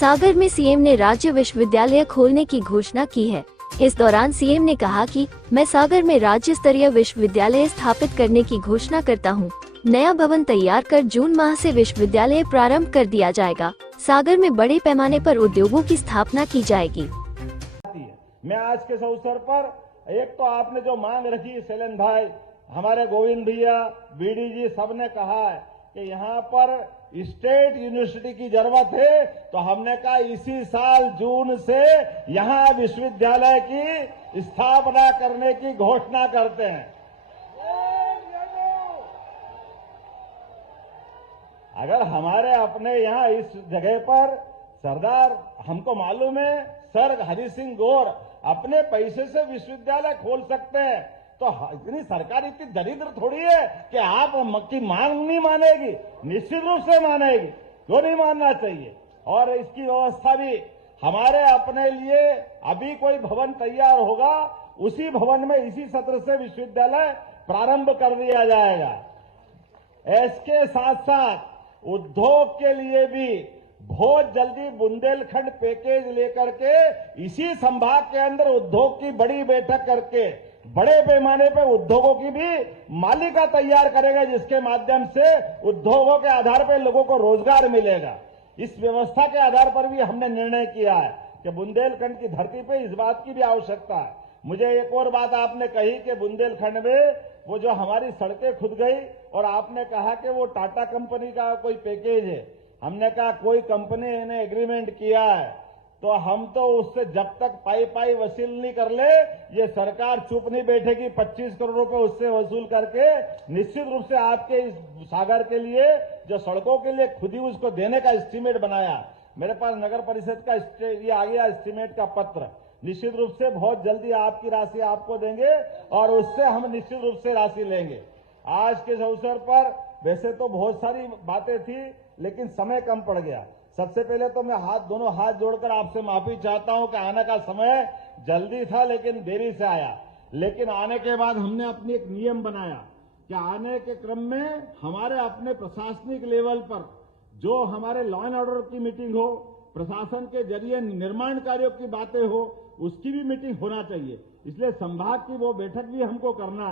सागर में सीएम ने राज्य विश्वविद्यालय खोलने की घोषणा की है। इस दौरान सीएम ने कहा कि मैं सागर में राज्य स्तरीय विश्वविद्यालय स्थापित करने की घोषणा करता हूं। नया भवन तैयार कर जून माह से विश्वविद्यालय प्रारंभ कर दिया जाएगा। सागर में बड़े पैमाने पर उद्योगों की स्थापना की जाएगी। मैं आज के अवसर पर एक तो आपने जो मांग रखी, शैलेंद्र भाई, हमारे गोविंद भैया, बीडी जी, सबने कहा है कि यहाँ पर स्टेट यूनिवर्सिटी की जरूरत है, तो हमने कहा इसी साल जून से यहाँ विश्वविद्यालय की स्थापना करने की घोषणा करते हैं। अगर हमारे अपने यहाँ इस जगह पर सरदार, हमको मालूम है सर हरि सिंह गौर अपने पैसे से विश्वविद्यालय खोल सकते हैं, तो इतनी सरकार इतनी दरिद्र थोड़ी है कि आप की मांग नहीं मानेगी, निश्चित रूप से मानेगी। क्यों नहीं मानना चाहिए। और इसकी व्यवस्था भी हमारे अपने लिए अभी कोई भवन तैयार होगा, उसी भवन में इसी सत्र से विश्वविद्यालय प्रारंभ कर दिया जाएगा। इसके साथ साथ उद्योग के लिए भी बहुत जल्दी बुंदेलखंड पैकेज लेकर के इसी संभाग के अंदर उद्योग की बड़ी बैठक करके बड़े पैमाने पर उद्योगों की भी मालिका तैयार करेगा, जिसके माध्यम से उद्योगों के आधार पर लोगों को रोजगार मिलेगा। इस व्यवस्था के आधार पर भी हमने निर्णय किया है कि बुंदेलखंड की धरती पे इस बात की भी आवश्यकता है। मुझे एक और बात आपने कही कि बुंदेलखंड में वो जो हमारी सड़कें खुद गई, और आपने कहा कि वो टाटा कंपनी का कोई पैकेज है। हमने कहा कोई कंपनी ने एग्रीमेंट किया है तो हम तो उससे जब तक पाई वसूल नहीं कर ले, ये सरकार चुप नहीं बैठेगी। 25 करोड़ रुपए उससे वसूल करके निश्चित रूप से आपके इस सागर के लिए जो सड़कों के लिए खुद ही उसको देने का एस्टीमेट बनाया। मेरे पास नगर परिषद का ये आ गया एस्टीमेट का पत्र। निश्चित रूप से बहुत जल्दी आपकी राशि आपको देंगे और उससे हम निश्चित रूप से राशि लेंगे। आज के अवसर पर वैसे तो बहुत सारी बातें थी, लेकिन समय कम पड़ गया। सबसे पहले तो मैं दोनों हाथ जोड़कर आपसे माफी चाहता हूं कि आने का समय जल्दी था लेकिन देरी से आया। लेकिन आने के बाद हमने अपनी एक नियम बनाया कि आने के क्रम में हमारे अपने प्रशासनिक लेवल पर जो हमारे लॉ एंड ऑर्डर की मीटिंग हो, प्रशासन के जरिए निर्माण कार्यों की बातें हो, उसकी भी मीटिंग होना चाहिए। इसलिए संभाग की वो बैठक भी हमको करना है।